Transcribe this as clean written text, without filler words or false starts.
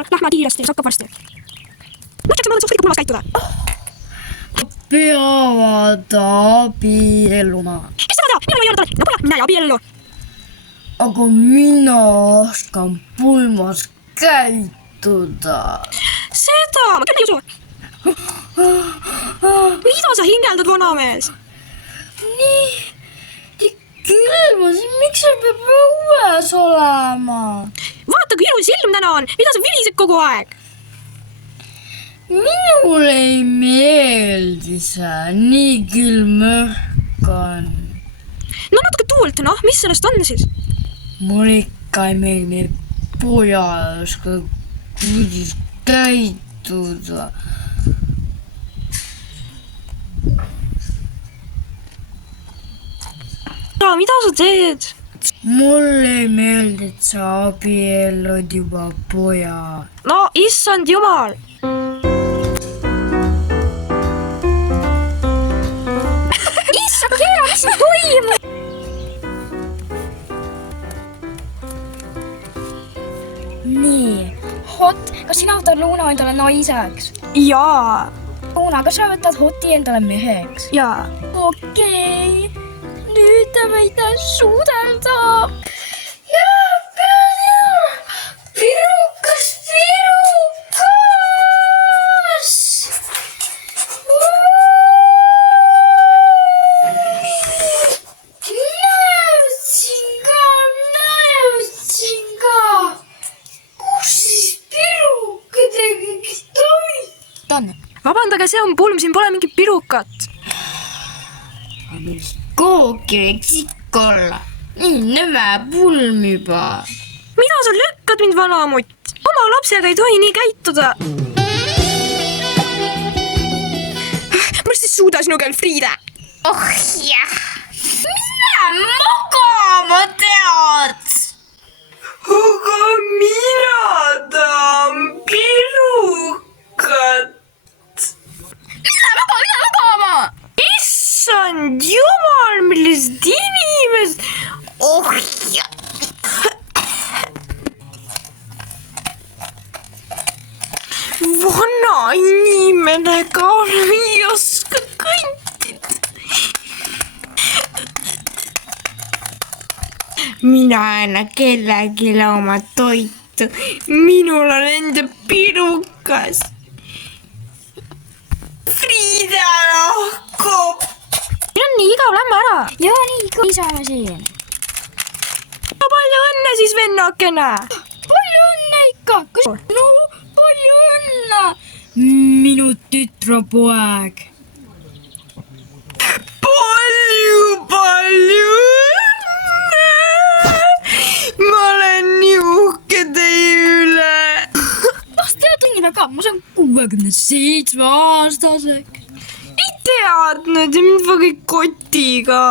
Jumal, lähme kiiresti, see hakkab varsti. Mõtleks, et ma olen suht kõige pulmas käituda. Peavad abielluma. Kes seda teab? Mina ei ole tal. No kuule, mine abiellu. Aga mina oskan pulmas käituda. Seda, ma küll ei usu. Mida sa hingeldad, vanamees? Nii külmas, miks see peab õues olema? Vaata, kui ilus ilm täna on. Mida sa vilised kogu aeg? Minule ei meeldi see, nii külm õhk on. No natuke tuult, noh, mis sellest on siis? Mul ikka ei meeldi poja oska kuidas käituda. No, mida sa teed? Mulle ei meeldi, et sa abiellud juba poja. No, issand jumal. Issand, Keera, mis siin toimub? Nii, Hot, kas sina võtad Luna endale naiseks? Jaa. Luna, kas sa võtad Hoti endale meheks? Jaa. Okei, nüüd ta võite suudelda. Pirukas, pirukas! Näjutsin ka! Kus siis pirukadega toit on? Vabandage, see on pulm, siin pole mingit pirukat. Kooki võiks ikka olla. Nii nõme pulm juba. Mida sa lükkad mind, vanamutt? Oma lapsega ei tohi nii käituda. Ma siis suudas nugel, Friida. Oh jah. Mine magama tead. Aga mina tahan pirukat. Mine magama! Issand jumal, millised inimesed! Oh jah. Vana inimene ka ei oska kõntida. Mina anna kellelegi oma toitu. Minul on enda pirukas. Friida lahkub. Meil on nii igav, lähme ära. Jaa, nii, isame siin. Palju õnne siis, vennakene. Palju õnne ikka. No, palju õnne. Minu tütrapoeg. Palju õnne. Ma olen nii uhke teie üle. Kas tead ka? Ma saan 67-aastaseks. Ei teadnud ja mind pagi kotiga.